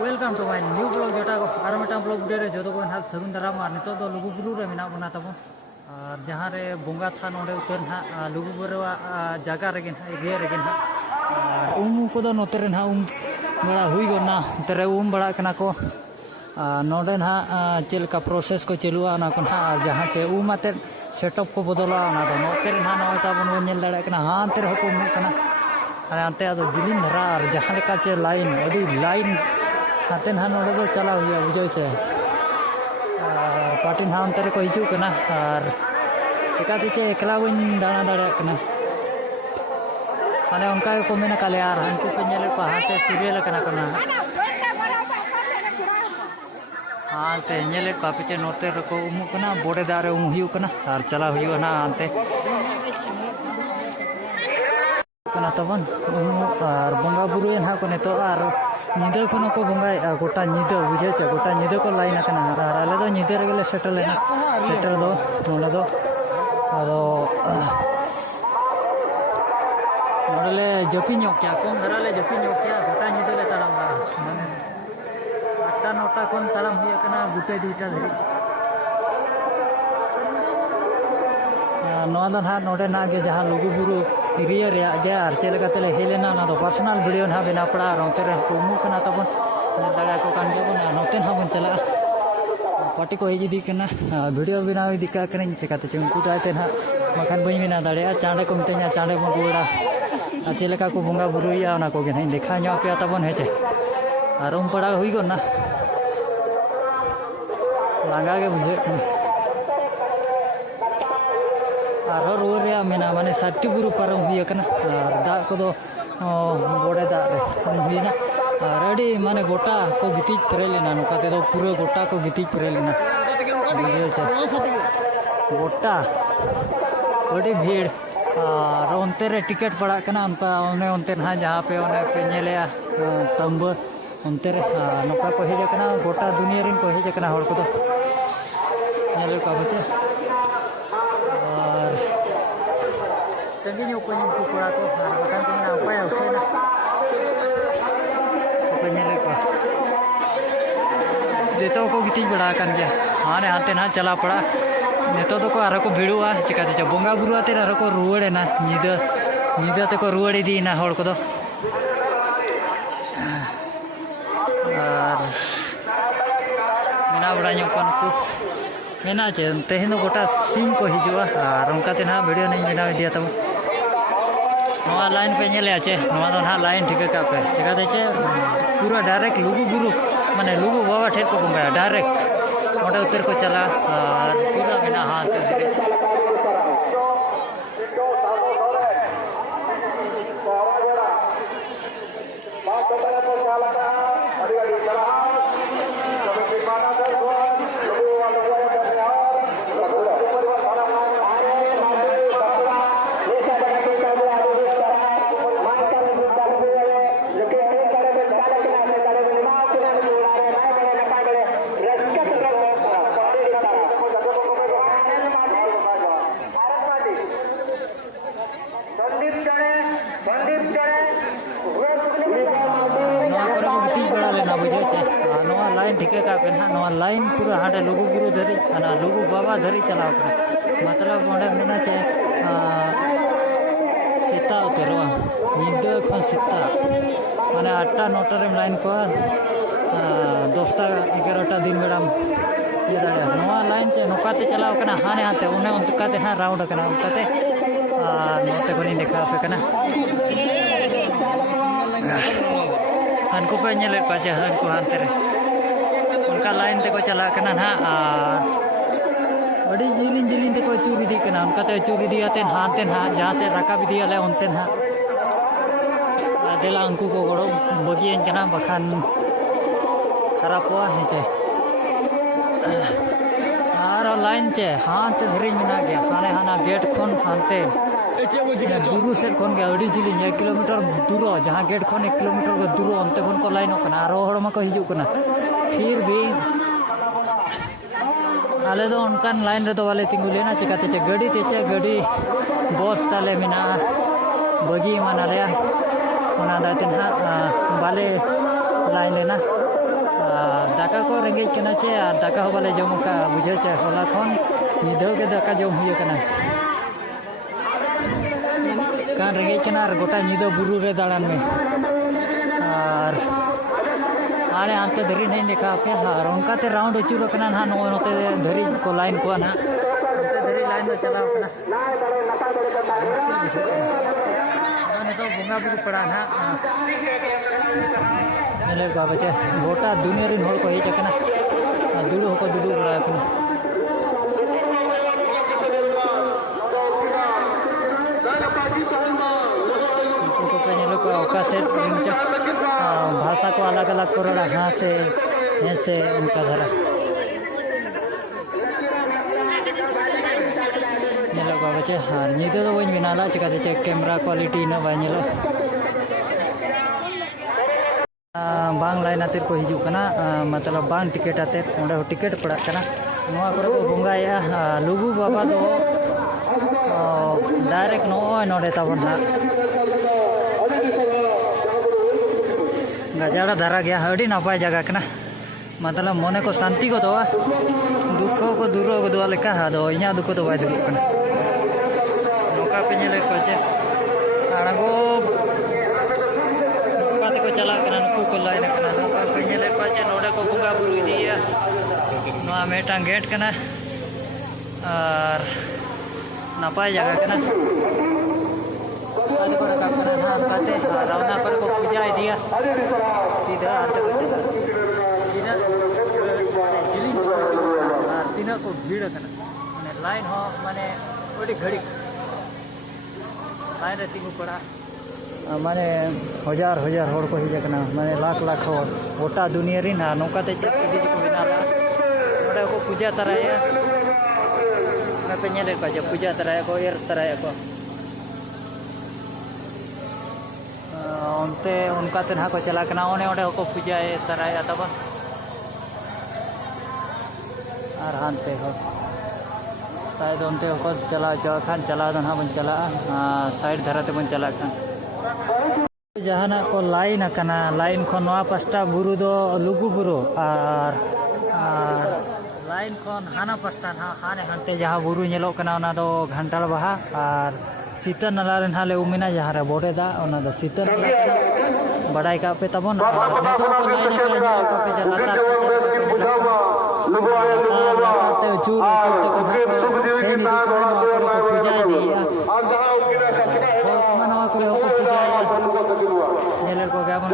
Welcome to my new blog जोटा को और मिटा ब्लॉग वीडियो रे जो को हाल सगुन दाराम और नितो दो लुगुबुरु रे मेना बना तबो और जहां रे बोंगा था नोडे उतर ना लुगुबुरु जगह रे गिन एरिया रे गिन को दो नोते रे ना बड़ा हुई गोना तेरे बड़ा कना को नोडे ना चेल का प्रोसेस को चलुआ ना को ना जहां चे माते सेटअप को बदला ना दो नोते रे ना नोय ताबन वो नेल दाड़े कना हां तेरे हो को मु कना अरे अंते अदो जिलिन धरा और जहां लेका चे लाइन अडी लाइन हाते ना नोडे दो चला हुआ बुझे चे पार्टी ना अंतर को हिजू कना और चिकाते चे एकला बन दाना दाड़ा कना माने उनका को मेना काले यार हमको पे नेले को हाते सीरियल कना कना हाते नेले को पीछे नोते रको उमु कना बोडे दारे उमु हियू कना और चला हुआ ना अंते कना तबन उमु और बंगा बुरु ना को नेतो और निदे खन को बंगा गोटा निदे बुझे चे गोटा निदे को लाइन कना और आले दो निदे रेगले सेटल लेना सेटल दो नोले दो आदो नोले जपी ᱧᱚᱜ क्या कम धराले जपी ᱧᱚᱜ क्या गोटा निदे ले ताराम माने 8-9 खन ताराम हुई कना गुटे दुटा धरी नोआ दो ना नोडे ना गे जहां लुगुबुरु एरिया रे जे आर चेल कातले हेलेना ना दो पर्सनल वीडियो ना बेना पड़ा रोते रे कोमु कना तबन दाड़ा को कान के बना नोते ना बन चला पार्टी को हेजी दी कना वीडियो बिना दिका कने चेकाते चुंकु दाते ना मकान बई बिना दाड़े चांडे को मते냐 चांडे बन गोड़ा चेलका को बंगा बुरुया ना को गे नहीं देखा ᱧᱚᱜ पे तबन हेचे और पड़ा हुई गो ना लांगा के बुझे और रुआर रे मेना माने साटी बुरु पारम हुई कना और दा को दो बोड़े दा रे हुईना और अड़ी माने गोटा को गिती परे लेना नकाते दो पूरा गोटा को गिती परे लेना गोटा अड़ी भीड़ और उनते रे टिकट पड़ा कना उनका उनते ना जहाँ पे नेले तंब उनते रे नौका को हेज कना गोटा दुनिया रिन को हेज कना हर को दो नेले का बुझे और तंगी ऊपर को पड़ा को बकान को ना उपाय उठे ना ऊपर नेले को देतो को गिती बड़ा कन गया हाने हाते ना चला पड़ा नेतो तो को आरो को भिड़ुआ चिकाते च बोंगा बुरु आते आरो को रुवड़े ना निदा निदा ते को रुवड़ी दी ना हड़ को दो और मेना बड़ा ᱧᱚᱜ कन को मेना चे तेहेन गोटा सिंग को हिजुआ और उनका ते ना वीडियो नहीं बना दिया तब नवा लाइन पे नेले आचे नवा दो ना लाइन ठीक का पे चिकाते चे पूरा डायरेक्ट लुगुबुरु माने लुगु बाबा ठेर को बंगा डायरेक्ट मोटा उत्तर को चला और पूरा बिना हाथ धीरे बुझे चे लाइन ठिके का पे ना लाइन पूरा हाँ लुगुबुरु धरी लुगु बाबा धरी चलाव मतलब ओंडे मेना चे सेता उतर निदा खन सेता माने 8-9 रे लाइन को 10-11 दिन बेड़ा ये दाड़े नवा लाइन चे नोकाते चलाव कना हाने हाते उन्हें उनकाते ना राउंड कना उनकाते नोते को नहीं देखा पे कना हनको पे नेले पाचे हनको हानते रे उनका लाइन ते को चला कना ना अड़ी जिलिन जिलिन ते को चूरी दी कना उनका ते चूरी दी आते हानते ना जहां से रका भी दिया ले उनते ना देला अंकु को गड़ो बगियन कना बखान खराब हुआ है चे और लाइन चे हानते धरी मिना गया हाने हाना गेट खोन हानते बुरु से खन गया अड़ी जिलिन 1 किलोमीटर दूर जहां गेट खन 1 किलोमीटर को दूर अंते खन को लाइन कना और हड़मा को हिजु कना फिर भी आले दो उनकान लाइन रे दो वाले तिंगुले ना चिकाते चे गाड़ी बस ताले मिना बगी माना रे ओना दाते ना बाले लाइन लेना दाका को रेंगे कना चे और दाका हो बाले जम का बुझे चे होला खन निदो के दाका जम हुई कना कान रेंगे कना और गोटा निदो बुरु रे दाड़ान में और आले आंते धरी नहीं देखा पे और उनका ते राउंड अचूर कना ना नोते धरी को लाइन को ना धरी लाइन में चला कना तो बोंगा बुरु पड़ा ना नेले बाबा चे गोटा दुनिया रिन होड़ को हेज कना दुडू को दुडू बड़ा कना को नेले को ओका से भाषा को अलग अलग करोड़ा हाँ से ऐसे उनका धरा नेले बाबा चे हाँ निदो तो वही बिनाला चिकाते चे कैमरा क्वालिटी ना बानिलो बांग लाइन आते को हिजू कना मतलब बांग टिकट आते ओंडे हो टिकट पड़ा कना नोआ करे को बोंगाया लुगु बाबा दो डायरेक्ट नोय नोडे ताबन हा गजाड़ा धरा गया अड़ी नपाय जगह कना मतलब मने को शांति को दो दुख को दूर को दो लेका आदो इना दुख तो बाय दुख कना नोका पे नेले को चे आड़गो को चला कना नुकु को लाइन कना नोका पे नेले को चे नोडे को बुंगा बुरु इदिया नोआ मेटांग गेट कना और नपाय जगह कना आदि को रखा कना ना काते रावना पर को पूजा इदिया सीधा आते को चला सीधा तीना को भीड़ कना माने लाइन हो माने ओडी घड़ी लाइन रे तिगु पड़ा माने हजार हजार होड़ को हिज कना माने लाख लाख होड़ गोटा दुनिया री ना नौका ते चेक इदी को बिनाला नोडे को पूजा तराया ना पे नेले को जे पूजा तराया को एर तराया को उनते उनका ते ना को चला कना ओने ओडे को पूजा ए तराया तब और हानते हो शायद उनते को चला खान चला दो ना बन चला साइड धराते बन चला खान जहाना को लाइन कना लाइन खन नवा पास्टा बुरु दो लुगु बुरु और लाइन खन हाना पास्टा ना हाने हंते जहां बुरु नेलो कना ओना दो घंटाल बहा और सीता नाला रेन हाले उमिना जहां रे बोडे दा ओना दो सीता बड़ाई का पे तबन को लाइन कना को पे चलाता ते चूर चूर को से निधि को पूजा दिया मनवा को पूजा नेलर को गावन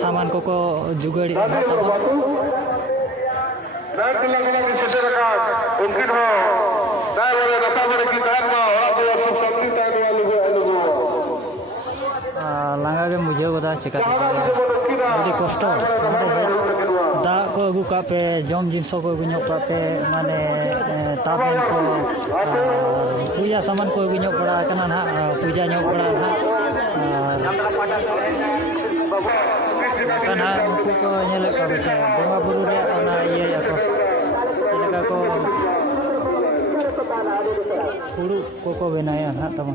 सामान को जुगाड़ी लांगा के मुझे बता चिका बड़ी कष्ट दा को अगू का पे जम जिनसो को अगू का पे माने ताबेन को पूजा सामान को अगू पड़ा कना ना पूजा पड़ा ना कना उनको को नेले को बचे बोंगा बुरु रे ओना ये को चलेका को कुडु को बनाया ना तब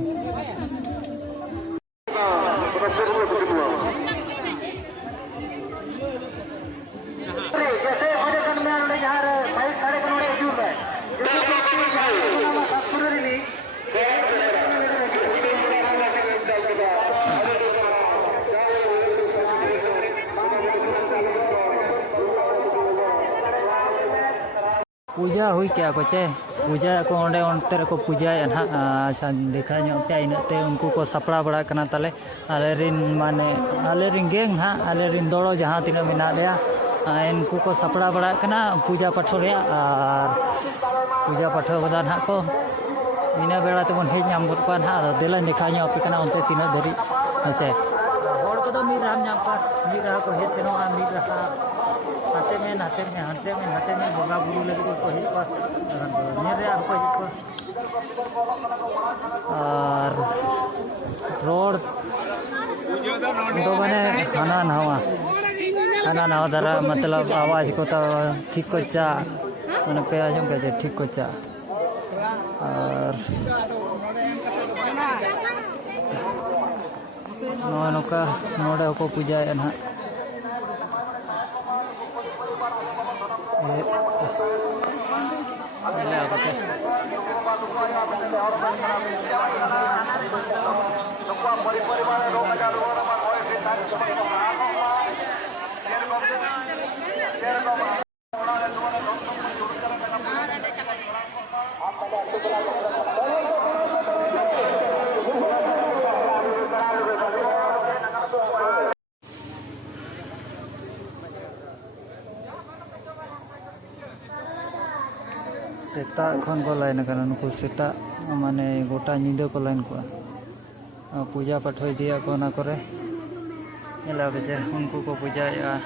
पूजा हुई क्या कोचे पूजा को ओंडे ओंते को पूजा ना अच्छा देखा पे इनते उनको को सपड़ा बड़ा कना ताले आलेरिन माने आलेरिन गेंग ना आलेरिन दौड़ो जहाँ तीन मेना लिया इनको को सपड़ा बड़ा कना पूजा पाठो रे और पूजा पाठो बदा ना को इना बेला तबन हेज नाम गत को ना देला देखा पे कना ओंते तीन धरी अच्छा होड़ को मी राम नाम पा मी रहा को हेज सेनो आ मी रहा हाथे में बोंगा बुरु लगे को हिज को नेरे को हिज को और रोड तो माने खाना नवा दरा मतलब आवाज को तो ठीक को चा मैंने पे आजम कहते ठीक को चा और नोका नोडे को पूजा है ना Ini apa sih? Seta kon ko lain karena nuku seta mane gota nyinde ko lain ko puja paठ hoy dia ko na kore ela beje unku ko puja ya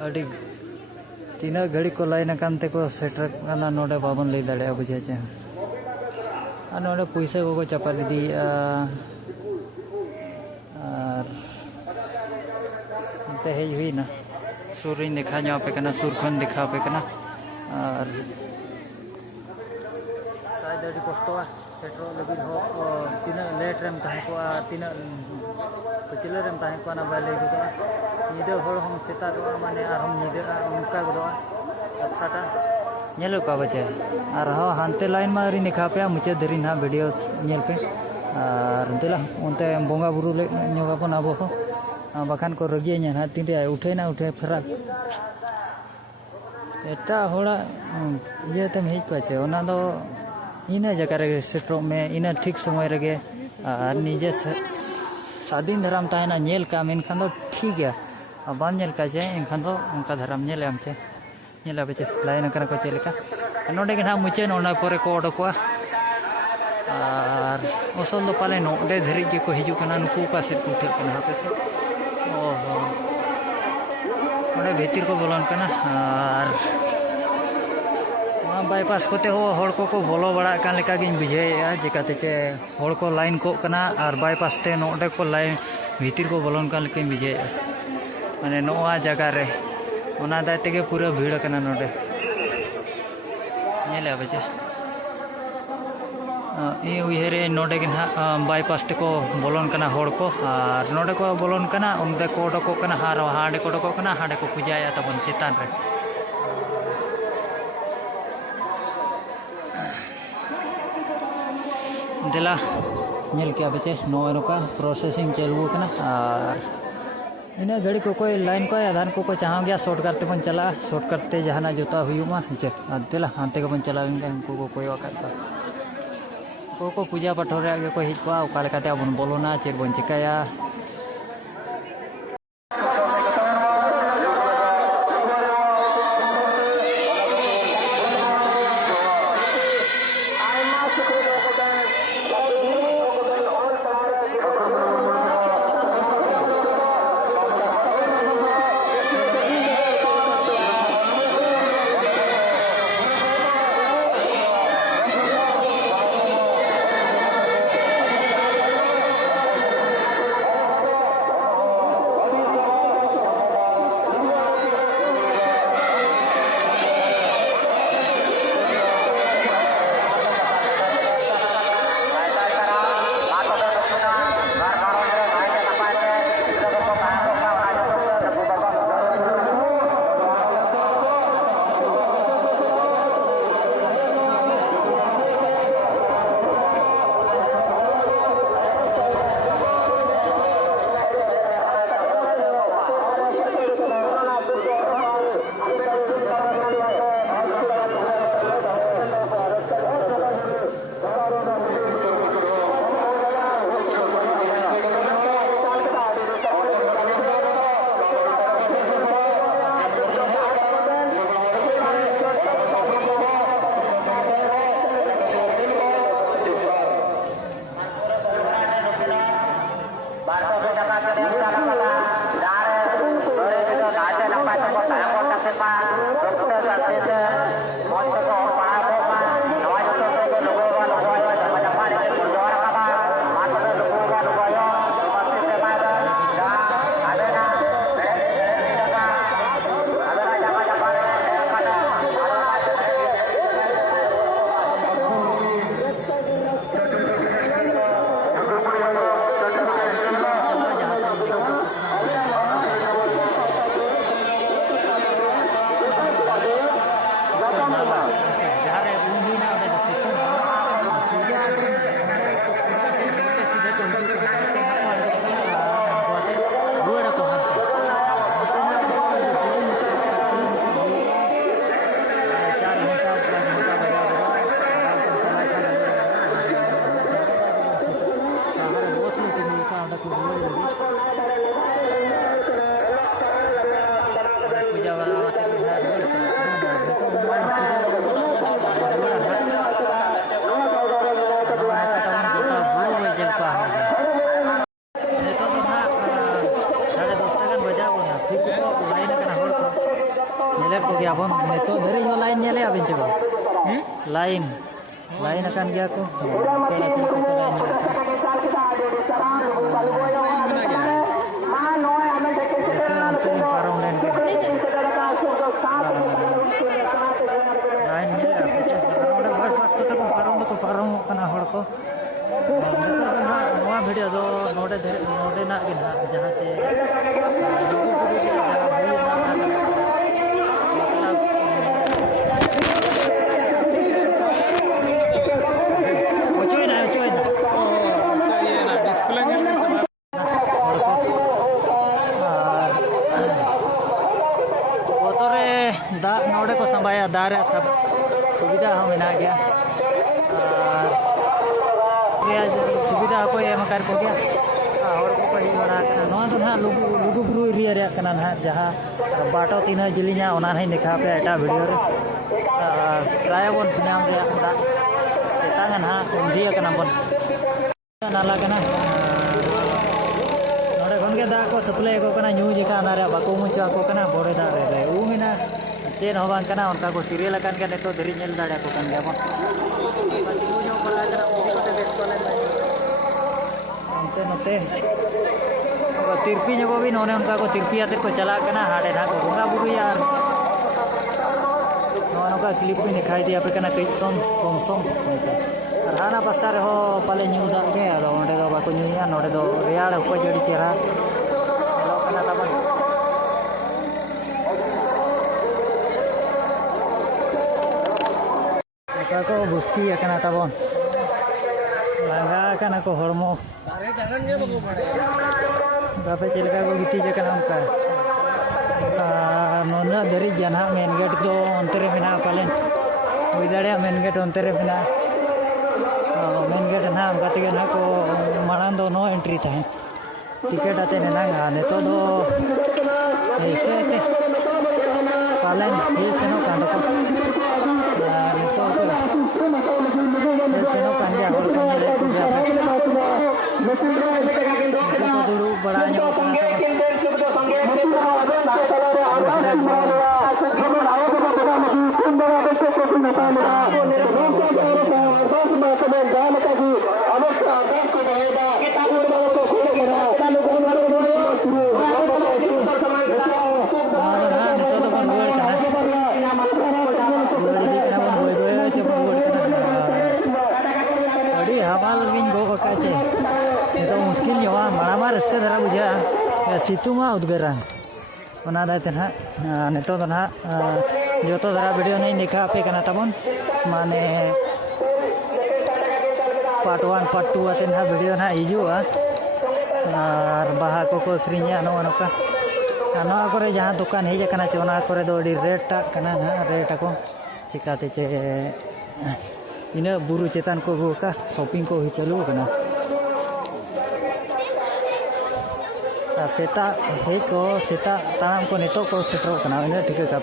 adi tina घड़ी को लाइन कानते को shutter kana नोडे बाबन ले दाड़े बुझे चे नोडे पैसा को चपा दी और ते हेज हुई ना सुर देखा पे कना सुर खन देखा पे कना और शायद अभी कष्टवा सेटर लगी हो तीन लेट रेम तहे को तीन पचिले रेम तहे को ना बाले गुदो निदे होड़ हम सेता दो माने आर हम निदे उनका गुदो अथाटा नेलो का बचे और हो हानते लाइन मा री निखा पे मुचे धरी ना वीडियो नेल पे और देला उनते बोंगा बुरु ले न्योगा पन आबो हो बाखान को रगिए ना तीन रे उठे ना उठे फराक एटा होड़ा ये तम हेज पाचे ओना दो इना जगह रे सेटरो में इना ठीक समय रगे निजे स्वाधीन धराम ताहेना नेल का मेनखान दो ठीक है बाम नेल का जे एनखान दो उनका धराम नेल आमचे नेला बेचे लाइन करा को चेलेका नोडे के ना मुचे नोना परे को ओडकोआ और ओसल दो पाले नोडे धरी जे को हिजु कना नुकु का से कुथे कना हापे से ओहो ओडे भीतर को बोलन कना और बाईपास कोते हो हड़ को बोलो बड़ा कान लेका गिन बुझेया जेकाते चे हड़ को लाइन को कना और बाईपास ते नोडे को लाइन भीतर को बोलन कान लेका बुझेया माने नोआ जगह रे ओना दाय तेगे पूरा भीड़ कना नोडे नेले बचे ए उहेरे नोडे गिन बाईपास ते को बोलन कना हड़ को और नोडे को बोलन कना उनदे को डको कना हार हाडे को डको कना हाडे को पूजाया तबन चेतान रे दिला नेल क्या बचे नो का प्रोसेसिंग चलू कना और इन घड़ी को कोई लाइन को आधान को चाह गया शॉर्ट करते बन चला शॉर्ट करते जहाना जोता हुआ चे दिला हानते को बन चला उनको को कोई वक्त को पूजा पाठ रे को हिज को ओका लेकाते बन बोलोना चेक बन चिकाया ठीक को लाइन करना हड़ को नेले को गया बन नेतो धरी हो लाइन नेले अबिन चबो लाइन लाइन akan गया को पेड़ा को लाइन पारम करना हड़ को नवा वीडियो दो नोडे नोडे ना के जहां चे लोगो को भी जहां हुई ना मतलब ओचोय ना डिस्प्ले में ओतरे दा नोडे को संभाया दारे सब सुविधा हम ना गया सुविधा को एम कर को गया और को कही बड़ा करना तो ना लुगु बुरु एरिया रे करना ना जहां बाटो तीन जिलिना ओना नहीं देखा पे एटा वीडियो रे प्राय बन नाम रे दा एता ना उंधी करना बन नाला करना नोडे खन के दा को सप्लाई को करना न्यू जिका ना रे बाको मुचा को करना बोरे दा रे उ मिना चेन हो बांग करना उनका को सीरियल अकान के नेतो धरी नेल दाड़ा को कन गया बन नोते तिरपी जो भी नोने उनका को तिरपी आते को चला करना हाड़े ना को बोंगा बुरु यार नोका क्लिप भी दिखाई दिया पे करना कई सोम कम सोम और हाना पास्ता रे हो पाले न्यू दा के आदो ओंडे दो बाको न्यू या नोडे दो रेयाड़ को जड़ी चेहरा हेलो करना तबन का को बुस्ती करना तबन लांगा करना को हरमो बापे चिलका को गिटी जकना उनका नोना दरी जना मेन गेट दो अंतरे बिना पालेन हुई दाड़े मेन गेट अंतरे बिना मेन गेट ना उनका तिगे ना को मारान दो नो एंट्री था टिकट आते ना नेतो दो ऐसे आते पालेन ये सेनो कांदो को नेतो को ये सेनो कांदे और को मेरे को dulu baranya मामा रस्ते धरा बुझा सितुमा उद्गरा नेतो ना जो धरा वीडियो नहीं देखा पे करना तबन माने पार्ट 1 पार्ट 2 आते ना वीडियो ना हिजुआ और बाहा को अखरीना नोका नवा करे जहाँ दुकान हेज करना चे ओना करे दो रेट करना ना रेट को चिकाते चे इन बुरु चेतान को का शॉपिंग को ही चलू करना सेता हे को सेता ताराम को नेतो को सेटरो कना इन ठीक है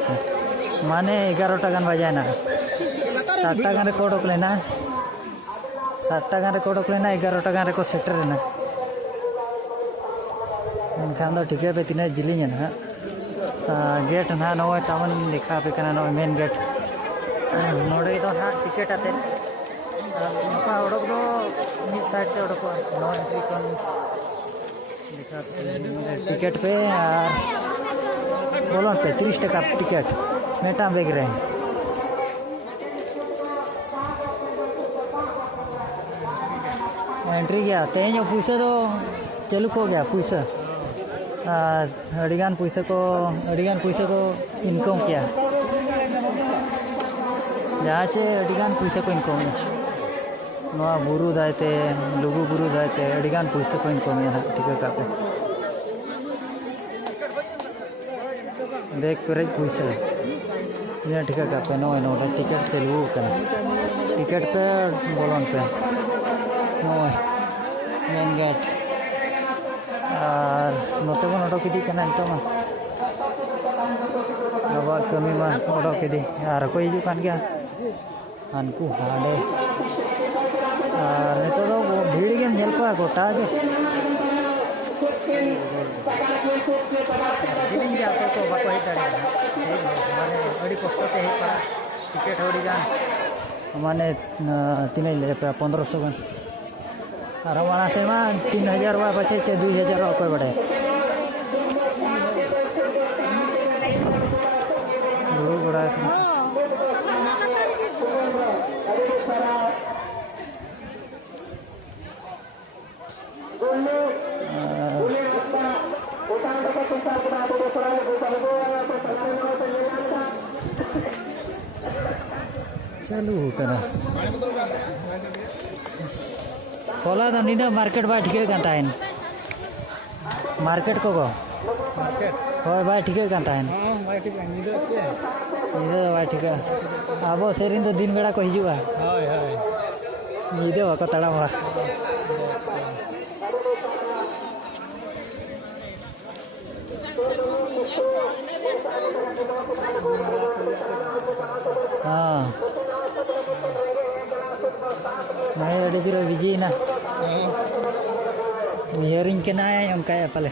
माने 11टा गान बजायना 7टा गान रिकॉर्ड लेना 7टा गान रिकॉर्ड लेना 11टा गान को सेटर ना एनखान दो ठीक है पे तीन जिलिंग ना गेट ना नो टाउन लिखा पे कना नो मेन गेट नोडे तो ना टिकट आते नका ओडक दो मिड साइड ते ओडक नो एंट्री कोन टिकट पे और बोलोन पे 30 टका टिकट मेटा बेग रहे एंट्री गया तेज पैसा तो चलू को गया पैसा अड़ीगान पैसा को इनकम किया जहाँ से अड़ीगान पैसा को इनकम नवा बुरु दायते लुगु बुरु दायते अड़ीगान पैसा को इनकम ठीक है पे देख पेरेज पैसा ये ठीक है पे नो नोटे टिकट चलू टिकट पे बोलोन पे नो मेन गेट और नोते बन ओडोक इदी कना तो मा अब कमी मा ओडोक इदी और को हिजू कान गया हानकू हाडे और नितो दो भीड़ गेम झेल पा गोटा के जिलिंग गया तो बाको हेज दाड़े माने अड़ी कष्टते हेज पड़ा टिकेट अड़ी गान माने तीन 1500 गान और माना से 3000 वा बचे 2000 अकोय बड़े बड़ा चालू होता कोला तो नीना मार्केट बा ठीक है मार्केट को होय बा ठीक है बा ठीक है अब सेरिन तो दिन बेड़ा को हिजुआ नीदे बाको तड़ाम हाँ मैं अड़ी जीरो बिजी ना हियरिंग के ना है हम क्या पले